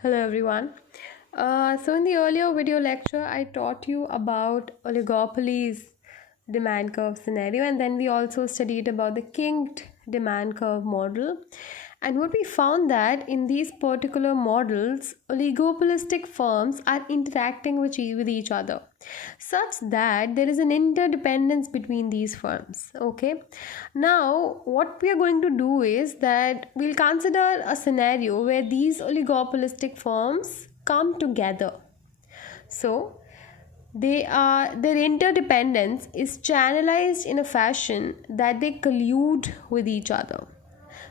Hello everyone. So in the earlier video lecture, I taught you about oligopolies demand curve scenario, and then we also studied about the kinked demand curve model. And what we found that in these particular models, oligopolistic firms are interacting with each other, such that there is an interdependence between these firms. Okay. Now, what we are going to do is that we'll consider a scenario where these oligopolistic firms come together. So, their interdependence is channelized in a fashion that they collude with each other.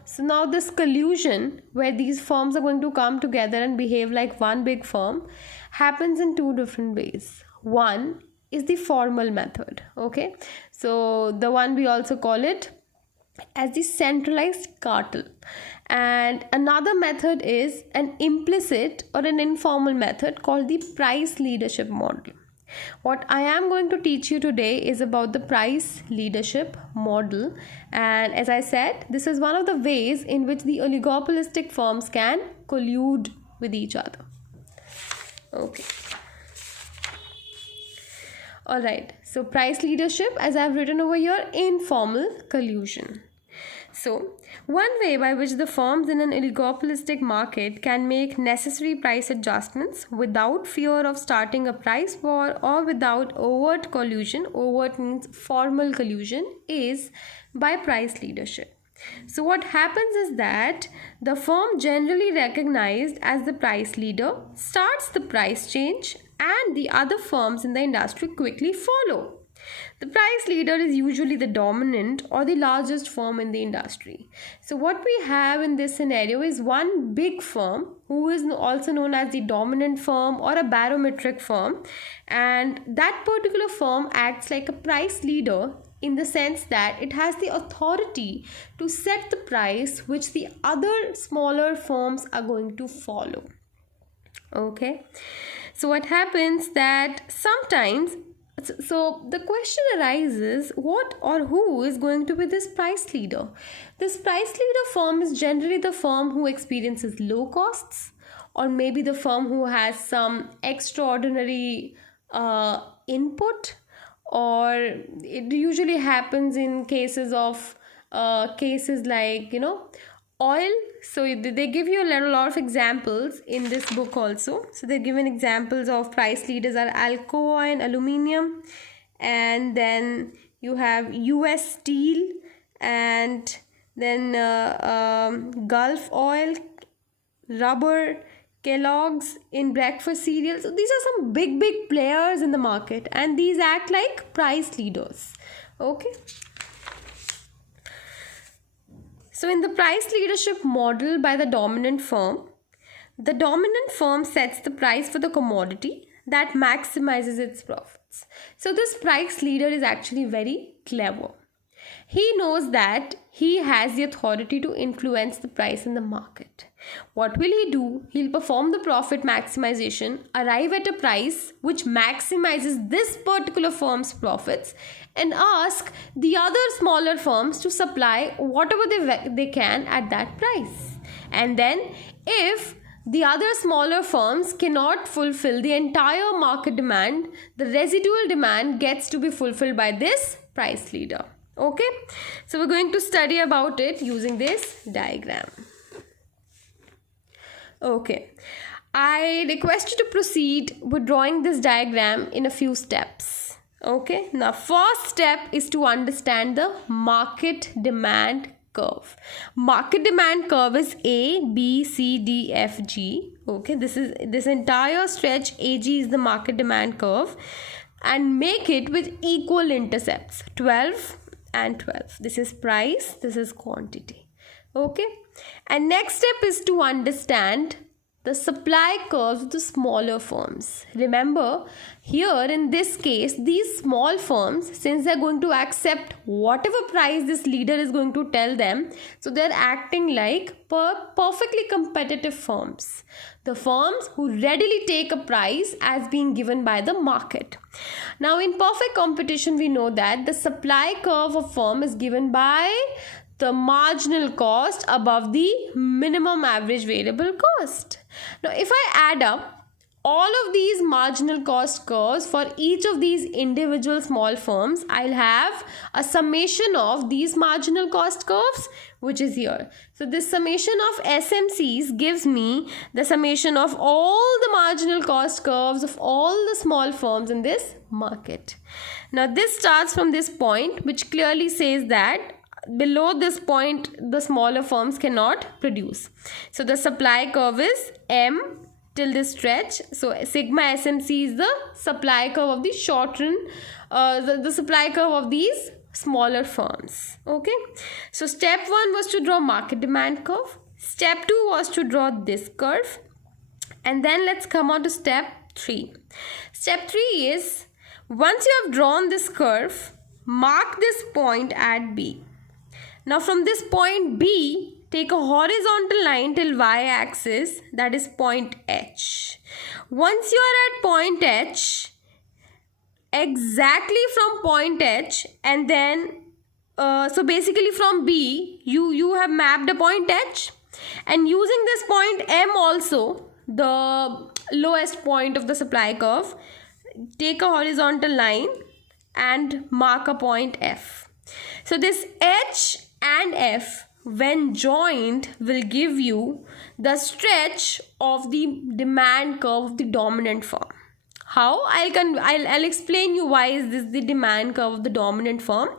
So now this collusion, where these firms are going to come together and behave like one big firm, happens in two different ways. One is the formal method. Okay, so the one we also call it as the centralized cartel, and another method is an implicit or an informal method called the price leadership model. What I am going to teach you today is about the price leadership model, and as I said, this is one of the ways in which the oligopolistic firms can collude with each other. Okay. Alright, so price leadership, as I've written over here, informal collusion. So, one way by which the firms in an oligopolistic market can make necessary price adjustments without fear of starting a price war or without overt collusion, overt means formal collusion, is by price leadership. So what happens is that the firm generally recognized as the price leader starts the price change, and the other firms in the industry quickly follow. The price leader is usually the dominant or the largest firm in the industry. So what we have in this scenario is one big firm who is also known as the dominant firm or a barometric firm, and that particular firm acts like a price leader in the sense that it has the authority to set the price which the other smaller firms are going to follow. Okay, so what happens that sometimes, so the question arises, what or who is going to be this price leader? This price leader firm is generally the firm who experiences low costs, or maybe the firm who has some extraordinary input, or it usually happens in cases of cases like oil. So they give you a lot of examples in this book also. So they're given examples of price leaders are Alcoa and aluminium, and then you have US Steel, and then Gulf Oil, rubber, Kellogg's in breakfast cereals. So these are some big players in the market, and these act like price leaders. Okay. So in the price leadership model by the dominant firm sets the price for the commodity that maximizes its profits. So this price leader is actually very clever. He knows that he has the authority to influence the price in the market. What will he do? He'll perform the profit maximization, arrive at a price which maximizes this particular firm's profits, and ask the other smaller firms to supply whatever they can at that price. And then if the other smaller firms cannot fulfill the entire market demand, the residual demand gets to be fulfilled by this price leader. Okay, so we're going to study about it using this diagram. Okay, I request you to proceed with drawing this diagram in a few steps. Okay, now first step is to understand the market demand curve. Market demand curve is A, B, C, D, F, G. Okay, this entire stretch AG is the market demand curve, and make it with equal intercepts 12 and 12. This is price, this is quantity. Okay, and next step is to understand the supply curves of the smaller firms. Remember, here in this case, these small firms, since they're going to accept whatever price this leader is going to tell them, so they're acting like perfectly competitive firms. The firms who readily take a price as being given by the market. Now, in perfect competition, we know that the supply curve of firm is given by the marginal cost above the minimum average variable cost. Now, if I add up all of these marginal cost curves for each of these individual small firms, I'll have a summation of these marginal cost curves, which is here. So this summation of SMCs gives me the summation of all the marginal cost curves of all the small firms in this market. Now this starts from this point, which clearly says that below this point the smaller firms cannot produce. So the supply curve is M till this stretch. So sigma SMC is the supply curve of the short run, the supply curve of these smaller firms. Okay, so step 1 was to draw market demand curve. Step 2 was to draw this curve, and then let's come on to step 3. Step 3 is, once you have drawn this curve, mark this point at B. Now from this point B, take a horizontal line till y-axis, that is point H. Once you are at point H, exactly from point H, and then so basically from B, you have mapped a point H, and using this point M also, the lowest point of the supply curve, take a horizontal line and mark a point F. So this H and F, when joined, will give you the stretch of the demand curve of the dominant firm. How? I'll explain you why is this the demand curve of the dominant firm.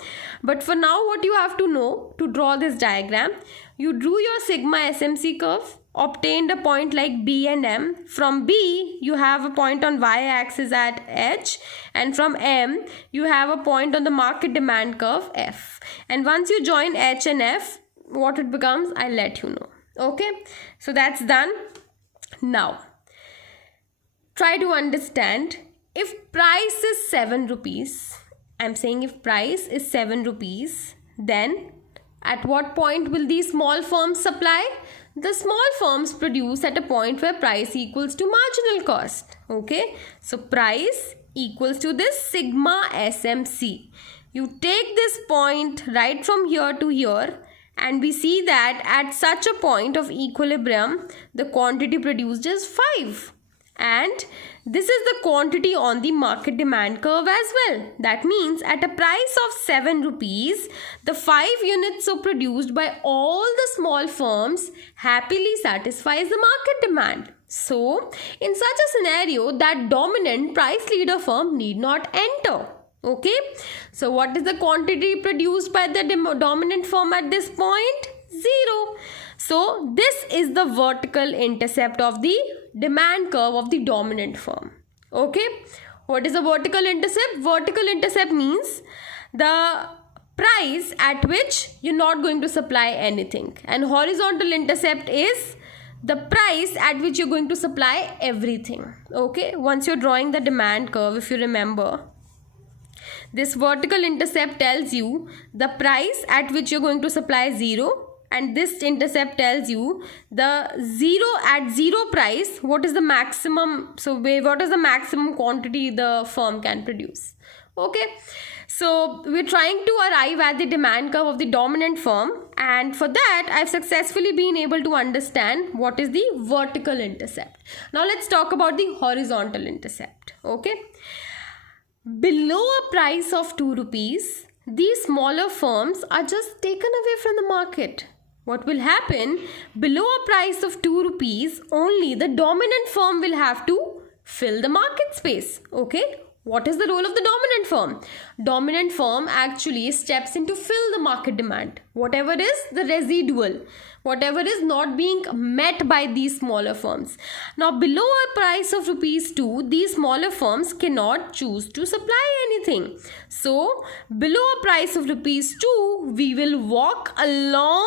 But for now, what you have to know to draw this diagram, you drew your sigma SMC curve, obtained a point like B and M. From B, you have a point on y-axis at H, and from M, you have a point on the market demand curve F. And once you join H and F, what it becomes, I'll let you know. Okay, so that's done. Now try to understand, if price is 7 rupees, I'm saying if price is 7 rupees, then at what point will these small firms supply? The small firms produce at a point where price equals to marginal cost. Okay, so price equals to this sigma SMC. You take this point right from here to here, and we see that at such a point of equilibrium, the quantity produced is 5. And this is the quantity on the market demand curve as well. That means at a price of 7 rupees, the 5 units so produced by all the small firms happily satisfies the market demand. So, in such a scenario, that dominant price leader firm need not enter. Okay, so what is the quantity produced by the dominant firm at this point? 0. So this is the vertical intercept of the demand curve of the dominant firm. Okay, what is a vertical intercept? Vertical intercept means the price at which you're not going to supply anything, and horizontal intercept is the price at which you're going to supply everything. Okay, once you're drawing the demand curve, if you remember, this vertical intercept tells you the price at which you're going to supply 0, and this intercept tells you the 0 at 0 price, what is the maximum, so what is the maximum quantity the firm can produce. Okay, so we're trying to arrive at the demand curve of the dominant firm, and for that I've successfully been able to understand what is the vertical intercept. Now let's talk about the horizontal intercept. Okay, below a price of 2 rupees, these smaller firms are just taken away from the market. What will happen? Below a price of 2 rupees, only the dominant firm will have to fill the market space. Okay, what is the role of the dominant firm? Dominant firm actually steps in to fill the market demand. Whatever is the residual, whatever is not being met by these smaller firms. Now below a price of rupees 2, these smaller firms cannot choose to supply anything. So below a price of rupees 2, we will walk along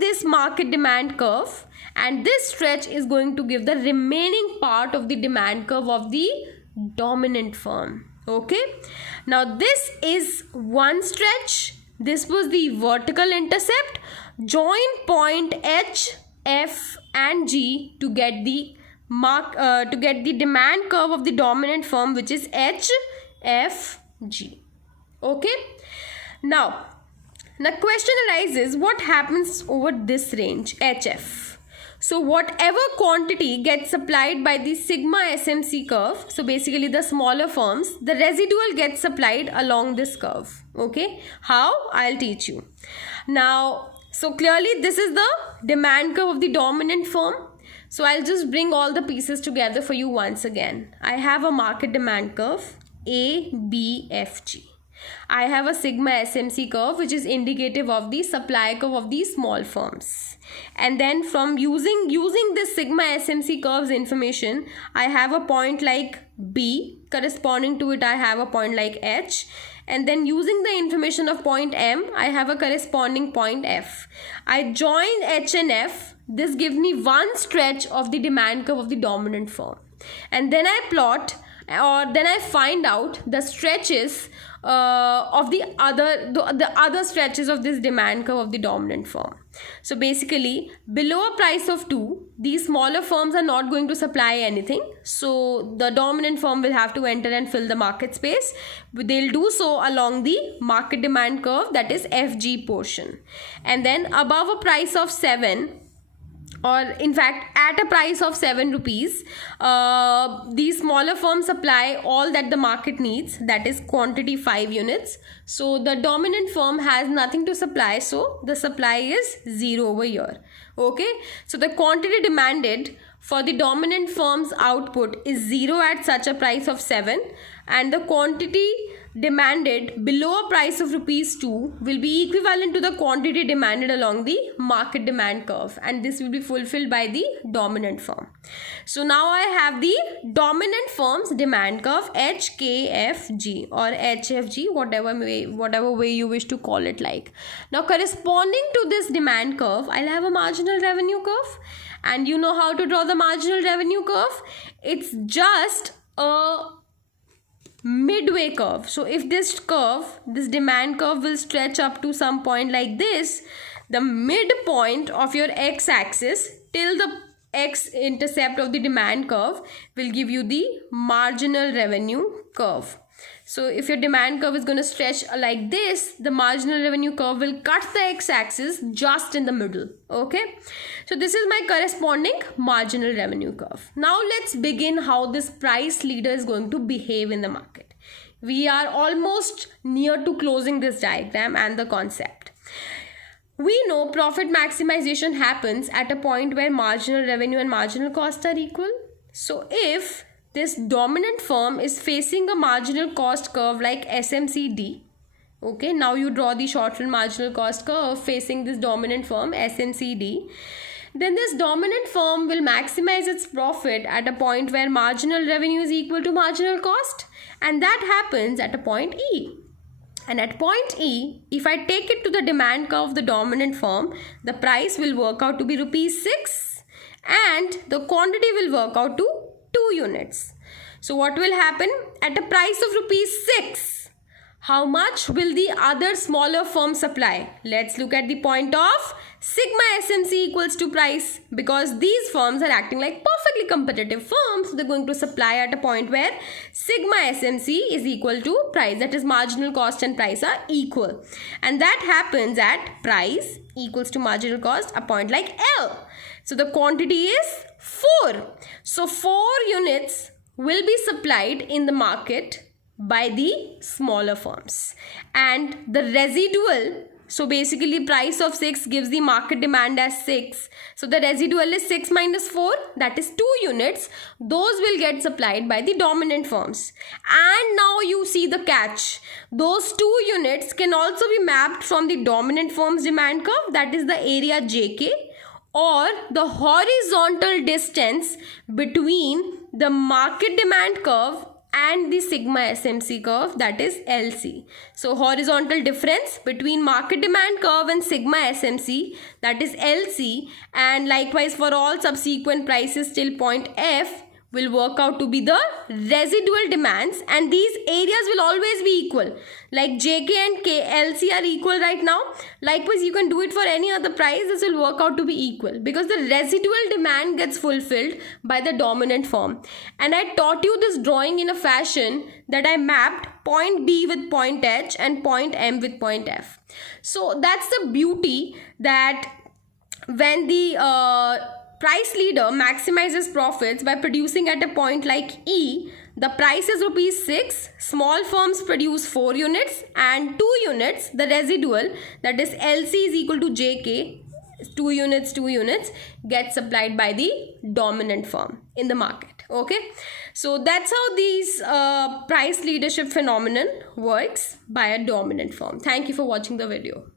this market demand curve, and this stretch is going to give the remaining part of the demand curve of the dominant firm. Okay, now this is one stretch. This was the vertical intercept. Join point H, F and G to get the demand curve of the dominant firm, which is H, F, G. Okay, now Now question arises, what happens over this range, HF? So whatever quantity gets supplied by the sigma SMC curve, so basically the smaller firms, the residual gets supplied along this curve. Okay, how? I'll teach you. Now, so clearly this is the demand curve of the dominant firm. So I'll just bring all the pieces together for you once again. I have a market demand curve, A, B, F, G. I have a sigma SMC curve which is indicative of the supply curve of these small firms. And then from using this sigma SMC curves information, I have a point like B, corresponding to it I have a point like H, and then using the information of point M, I have a corresponding point F. I join H and F. This gives me one stretch of the demand curve of the dominant firm. And then I plot, or then I find out the stretches of the other stretches of this demand curve of the dominant firm. So basically, below a price of 2, these smaller firms are not going to supply anything. So the dominant firm will have to enter and fill the market space. They'll do so along the market demand curve, that is FG portion. And then above a price of 7, or in fact at a price of 7 rupees, these smaller firms supply all that the market needs, that is quantity 5 units. So the dominant firm has nothing to supply, so the supply is 0 over here. Okay, so the quantity demanded for the dominant firm's output is 0 at such a price of 7, and the quantity demanded below a price of rupees 2 will be equivalent to the quantity demanded along the market demand curve, and this will be fulfilled by the dominant firm. So now I have the dominant firm's demand curve HKFG or HFG, whatever way you wish to call it like. Now corresponding to this demand curve, I'll have a marginal revenue curve, and you know how to draw the marginal revenue curve. It's just a midway curve. So if this demand curve will stretch up to some point like this, the midpoint of your x-axis till the x-intercept of the demand curve will give you the marginal revenue curve. So if your demand curve is going to stretch like this, the marginal revenue curve will cut the x-axis just in the middle. Okay, so this is my corresponding marginal revenue curve. Now let's begin how this price leader is going to behave in the market. We are almost near to closing this diagram and the concept. We know profit maximization happens at a point where marginal revenue and marginal cost are equal. So if this dominant firm is facing a marginal cost curve like SMCD. Okay, now you draw the short-run marginal cost curve facing this dominant firm SMCD. Then this dominant firm will maximize its profit at a point where marginal revenue is equal to marginal cost, and that happens at a point E. And at point E, if I take it to the demand curve of the dominant firm, the price will work out to be rupees 6 and the quantity will work out to 2 units. So what will happen? At a price of rupees 6, how much will the other smaller firm supply? Let's look at the point of sigma SMC equals to price, because these firms are acting like perfectly competitive firms. So they're going to supply at a point where sigma SMC is equal to price, that is marginal cost and price are equal, and that happens at price equals to marginal cost, a point like L. So the quantity is 4. So 4 units will be supplied in the market by the smaller firms, and the residual, so basically price of 6 gives the market demand as 6. So the residual is 6 minus 4, that is 2 units. Those will get supplied by the dominant firms. And now you see the catch. Those 2 units can also be mapped from the dominant firm's demand curve, that is the area JK, or the horizontal distance between the market demand curve and the sigma SMC curve, that is LC. So horizontal difference between market demand curve and sigma SMC, that is LC, and likewise for all subsequent prices till point F, will work out to be the residual demands, and these areas will always be equal. Like JK and KLC are equal right now. Likewise, you can do it for any other price. This will work out to be equal because the residual demand gets fulfilled by the dominant form. And I taught you this drawing in a fashion that I mapped point B with point H and point M with point F. So that's the beauty, that when the price leader maximizes profits by producing at a point like E, the price is rupees 6, small firms produce 4 units, and 2 units, the residual, that is LC is equal to JK, 2 units get supplied by the dominant firm in the market. Okay, so that's how these price leadership phenomenon works by a dominant firm. Thank you for watching the video.